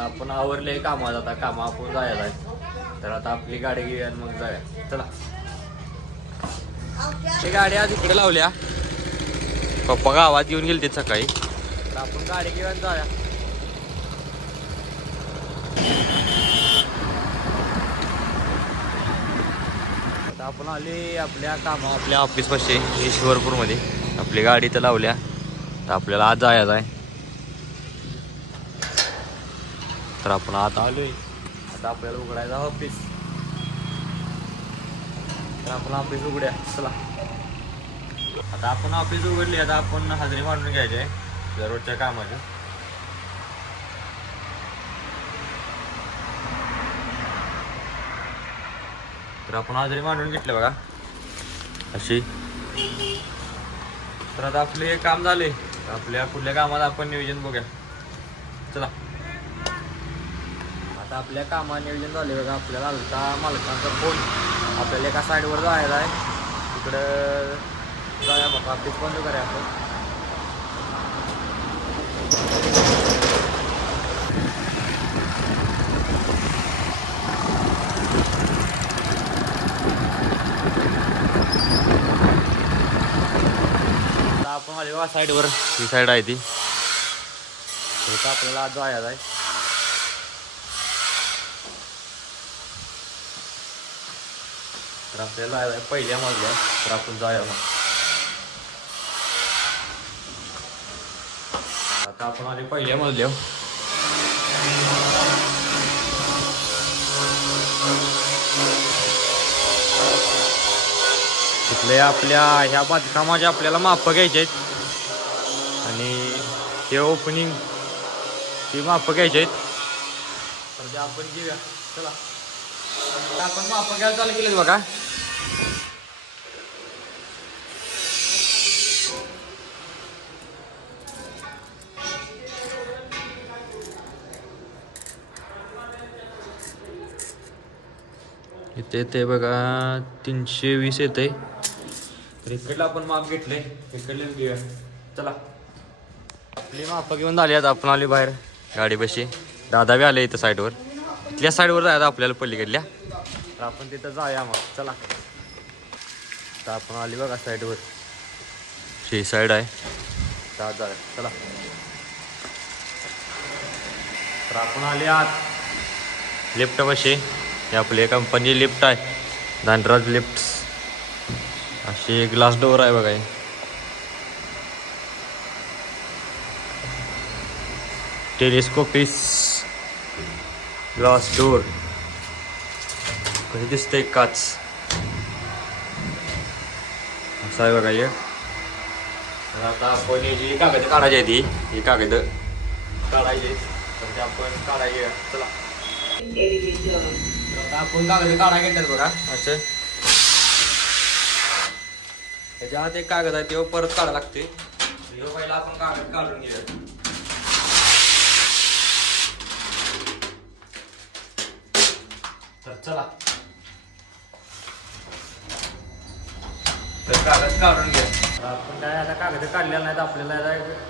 आता आपण आवरले कामात, आता कामा आपण जायला आहे. तर आता आपली गाडी घेऊया आणि मग जाऊया. चला. ही गाडी आज इकडे लावल्या, पप्पा गावात येऊन गेले ते सकाळी. तर आपण गाडी घेऊन जाऊया. आता आपण आले आपल्या आपल्या ऑफिसपाशी ईश्वरपूरमध्ये. आपली गाडी तर लावल्या, तर आपल्याला आज जायचं आहे. तर आपण आता आलोय, आता आपल्याला उघडायचं ऑफिस. तर आपण ऑफिस उघड्या. चला. आता आपण ऑफिस उघडली, आता आपण हजेरी मांडून घ्यायची आहे दररोजच्या कामाची. तर आपण हजेरी मांडून घेतले बघा अशी. तर आता आपले काम झाले, आपल्या पुढल्या कामात आपण नियोजन बघूया. चला. आता आपल्या कामात नियोजन झाले बघा. आपल्याला आलता मालकांचा फोन, आपल्याला एका साईडवर जायला आहे. तिकडं जाऊया मग, ऑफिस बंद करूया आपण. आता आपण आले बघा साईडवर, ही साईड आहे ती. तर आपल्याला आज जायला आहे. तर आपल्याला पहिल्या मजल्या, तर आपण जाऊया मग. आता आपण आले पहिल्या मजल्यावर. तिथले आपल्या ह्या बांधकामाचे आपल्याला माप घ्यायचे आहेत आणि हे ओपनिंग ती माप घ्यायचे आहेत. तर ते आपण घेऊया. चला. आपण माप घ्यायला चालू केलं बघा. इथे ते बघा 320 येते. तर इकडलं आपण माप घेतले, इकडले घेऊया. चला. आपली माप घेऊन झाली. आता आपण आली बाहेर गाडीपाशी. दादा बी आले इथं साईडवर. इथल्या साईडवर जायचं आपल्याला पलीकडल्या. तर आपण तिथं जाऊया मग. चला. तर आपण आली बघा साईडवर, ही साईड आहे. तर जाऊया. चला. तर आपण आले आत लिफ्टपाशी. ही आपली कंपनी लिफ्ट आहे, धनराज लिफ्ट. अशी ग्लास डोअर आहे बघा. टेलिस्कोपिस ग्लास डोअर. कधी दिसतंय काच असं आहे बघा हे. तर आता आपण जी कागद काढायची आहे ती, ही कागद काढायची, तर ते आपण काढायचे. चला. आता आपण कागद काढायला घेतात बघा असं. त्याच्या आत एक कागद आहे, तेव्हा परत काढायला लागते. पहिला आपण कागद काढून घेऊया. तर चला. तर कागद काढून घ्या. आपण काय आता कागद काढलेला नाही तर आपल्याला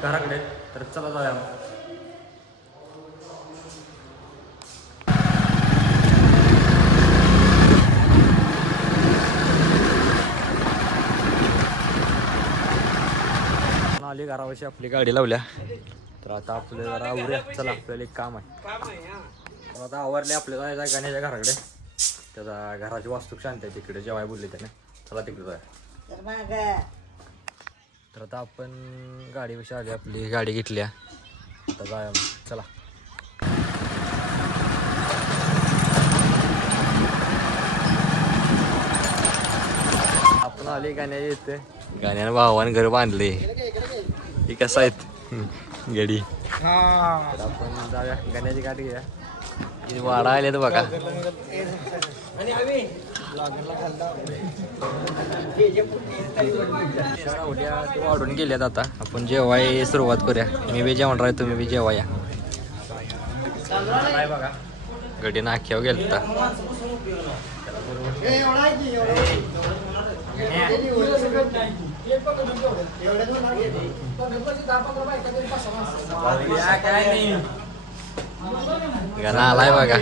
घराकडे. तर चला जाऊया. आली घरावरची आपली गाडी लावल्या. तर आता आपल्याला जरा आवरूया. चला. आपल्याला एक काम आहे. तर आता आवरले आपल्याला जायचं गाण्याच्या घराकडे. त्याचा घराची वास्तूक शांत आहे, तिकडे जेवाय बोलले त्याने. चला तिकडे जाऊया. तर आता आपण गाडीविषयी आली, आपली गाडी घेतल्या. आता जाऊया. चला. आपण आली गाण्याच्या इथे. गाण्यानं भावानं घर बांधले. ही कसं आहेत गाडी. तर आपण जाऊया गाण्याची गाडी घ्या. वाडा आले तर बघा. उद्या ते वाढून गेल्यात. आता आपण जेवाय सुरुवात करूया. मी बी जेवण राह, तुम्ही बी जेवा या. बघा गडी नाक्यावर गेलता. काय नाही गाणं आलाय बघा.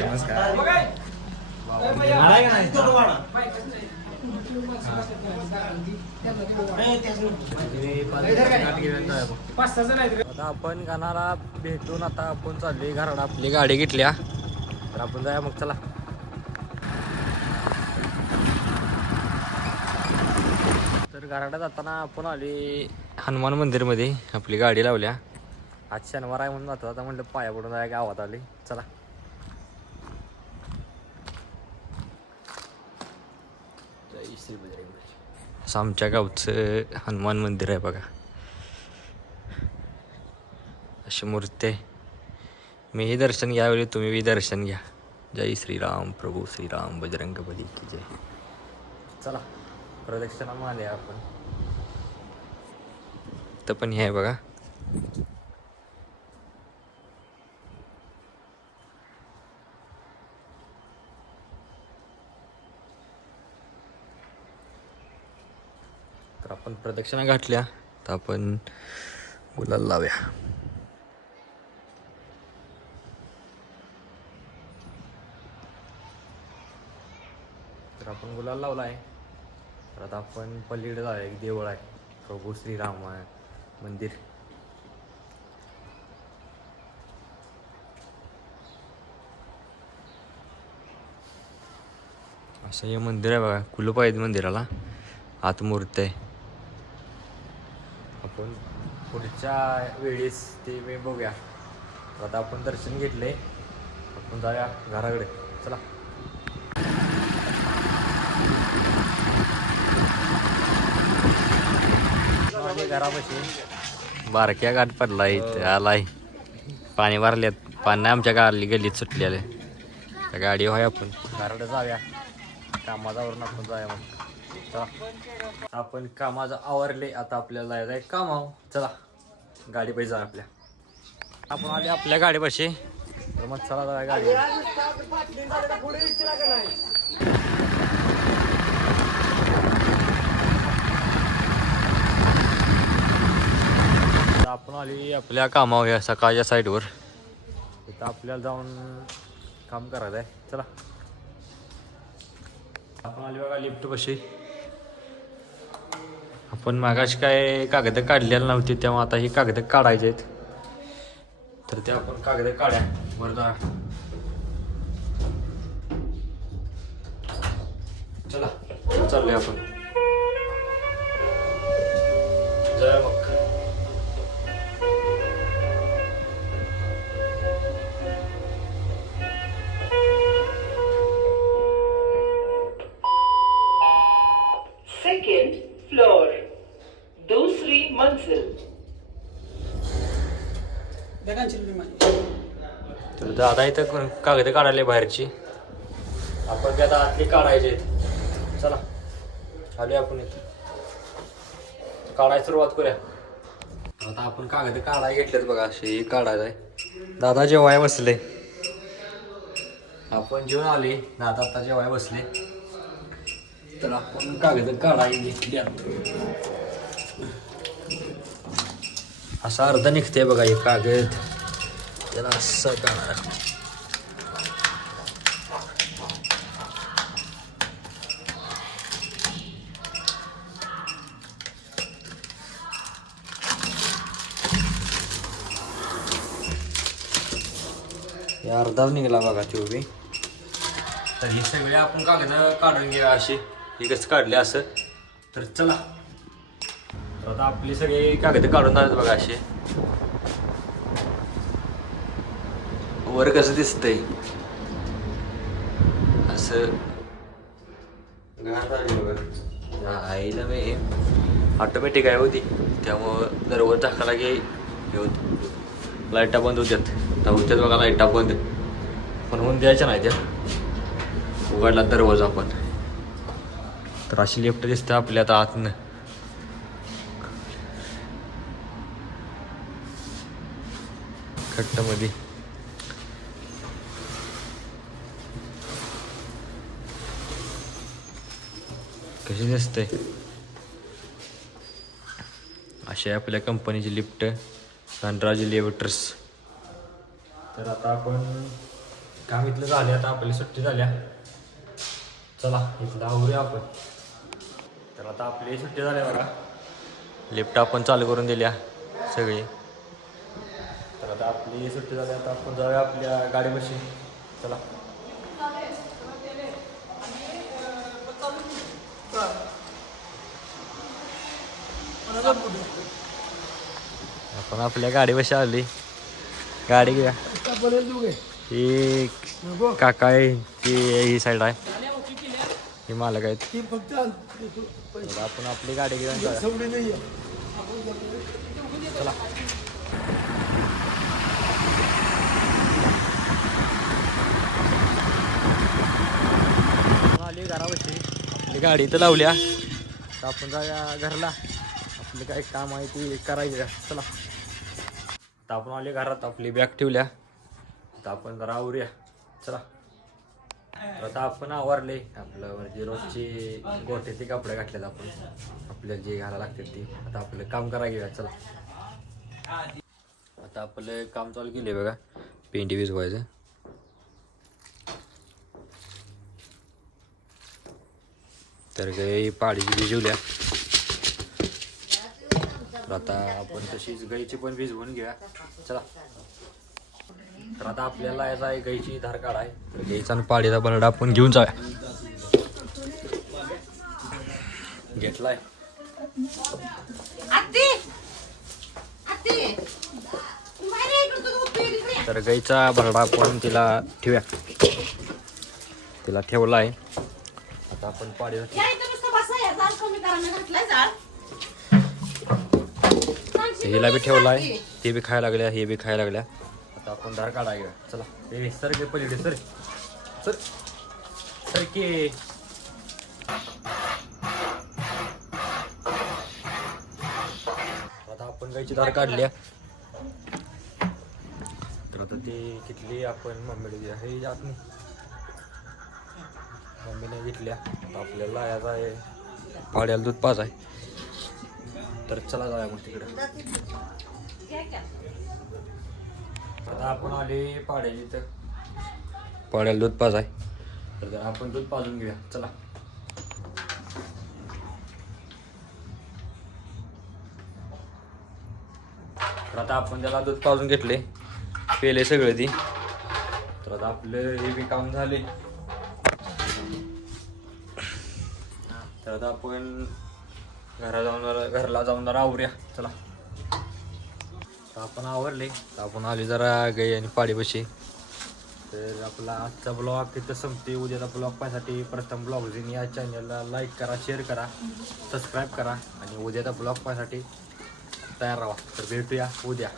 आता आपण गाणाला भेटून आता आपण चाललोय घराला. आपली गाडी घेतल्या तर आपण जाऊया मग. चला. तर घराला जाताना आपण आले हनुमान मंदिरमध्ये. आपली गाडी लावल्या. आज शनिवार आहे म्हणून जातो. आता म्हटलं पाया पडून जाय गावात आले. चला. असं आमच्या गावचं हनुमान मंदिर आहे बघा. अशी मूर्ती आहे. मीही दर्शन घ्यावेळी तुम्ही बी दर्शन घ्या. जय श्रीराम प्रभू श्रीराम बजरंग बली की जय. चला प्रदक्षिणा मारले आपण. तर पण हे आहे बघा. तर आपण प्रदक्षिणा घातल्या तर आपण गुलाल लावूया. तर आपण गुलाल लावला आहे. तर आता आपण पलीकडे जाऊया. एक देऊळ आहे प्रभू श्रीराम मंदिर. असं हे मंदिर आहे बघा. कुलूप आहे मंदिराला. आत मूर्ती आहे. आपण पुढच्या वेळेस ते मी बघूया. आता आपण दर्शन घेतले. आपण जाऊया घराकडे. चला. घरापाशी बारक्या गाठ पडलाय. आलाय पाणी भरल्यात. पाणी आमच्या गाडी गल्लीत सुटलेले. त्या गाडी होय आपण घराकडे जाऊया. कामाजावरून आपण जाऊया मग. चला. आपण कामाचं आवरले. आता आपल्याला जायचं कामावर. चला गाडी पाहिजे जा आपल्या. आपण आले आपल्या गाडीपाशी. तर मग चला जाऊया गाडी. आपण आली आपल्या कामावर या सकाळच्या साईडवर. इथं आपल्याला जाऊन काम करायचं आहे. चला. आपण आली बघा लिफ्ट पाशी. आपण मागाशी काय कागद काढलेलं नव्हती तेव्हा आता ही कागद काढायचे आहेत. तर ते आपण कागद काढ्या वर जा. चला चाललोय आपण. जय मग. सेकंड फ्लोर, दूसरी मंजिल. तर दादा इथं कागद काढायला बाहेरची. आपण ते आता आतली काढायचे. चला आले आपण इथं. काढायला सुरुवात करूया. आता आपण कागद काढायला घेतलेत बघा. असे काढायचं आहे. दादा जेवाय बसले. आपण जेवण आले. दादा आता जेवाय बसले. तर आपण कागद काढायला घेतली. असा अर्ध निघते बघा हे कागद. त्याला असं काढा. अर्धाच निघाला बघा तो बी. तर हे सगळे आपण कागद काढून घ्या. असे हे कसं काढले असं. तर चला. तर आता आपले सगळे कागद काढून झालेत बघा. असे वर कसं दिसतंय असं घाण झाली बघा. आईला मी ऑटोमॅटिक आहे होती त्यामुळं दररोज टाकायला घे हे होतं. लाईटा बंद होत्यात. तर होत्यात बघा लाईटा बंद. पण होऊन द्यायच्या नाही त्या. उघडला दरवाजा आपण. तर अशी लिफ्ट दिसतं आपल्या आता आतनं. खट्टामध्ये कशी दिसते. अशी आपल्या कंपनीची लिफ्ट धनराज एलिव्हेटर्स. तर आता आपण काम इथलं झाले आता आपली सुट्टी झाल्या. चला इथलं आवरूया आपण. तर आता आपली सुट्टी झाली बघा. लिफ्ट आपण चालू करून दिल्या सगळी. तर आता आपली सुट्टी झाली आता आपण जाऊया आपल्या गाडीपाशी. चला आपण आपल्या गाडीपाशी आली. गाडी घ्या ही काका आहे ती ही साईड आहे ही मालक आहेत. तर आपण आपली गाडी घेऊन जाऊया. चला आली घरापाशी आपली गाडी इथं लावल्या. तर आपण जाऊया घरला. आपलं काय काम आहे ती करायचं. चला तर आपण आले घरात आपली बॅग ठेवल्या. तर आपण जरा आवरूया. चला तर आता आपण आवरले आपलं म्हणजे रोजची गोठ्याचे कपडे घातलेत आपण. आपल्याला जे घालायला लागतात ते आता आपलं काम करायला घेऊया. चला आता आपलं काम चालू केले बघा. पेंडी भिजवायचं. तर काही पाडीची भिजवल्या. तर आता आपण तशीच गाईची पण भिजवून घेऊया. चला तर आता आपल्याला याचा आहे गाईची धार काढाय. तर गाईचा आणि पाडीचा बरडा आपण घेऊन जाऊया. घेतलाय तर गाईचा भरडा आपण तिला ठेवूया. तिला ठेवलाय. आता आपण पाडीला हिला बी ठेवलाय. ते बी खायला लागल्या हे बी खायला लागल्या. आता आपण धार काढाय घेऊया. चला ते सर गे पलीकडे सर सर सर के. आता आपण गाईची धार काढल्या. तर आता ती कितली आपण मम्मीला हे जात नाही मम्मीने घेतल्या. आता आपल्याला याचा आहे पाड्याला दूध पाच आहे. तर चला जाऊया मग तिकडे. आता आपण आले पाड्याची. तर पाड्याला दूध पाच आहे. तर जरा आपण दूध पाजून घेऊया. चला तर आता आपण त्याला दूध पाजून घेतले. पेले सगळे ती. तर आता आपलं हे बी काम झाले. तर आता आपण घरला जाऊन जरा आवरूया. चला तर आपण आवरले. तर आपण आले जरा गाई आणि पाडीपाशी. तर आपला आजचा ब्लॉग तिथं संपते. उद्याचा ब्लॉग पाहण्यासाठी प्रथम ब्लॉगजीने या चॅनलला लाईक करा, शेअर करा, सबस्क्राईब करा आणि उद्याचा ब्लॉग पाहण्यासाठी तयार राहा. तर भेटूया उद्या.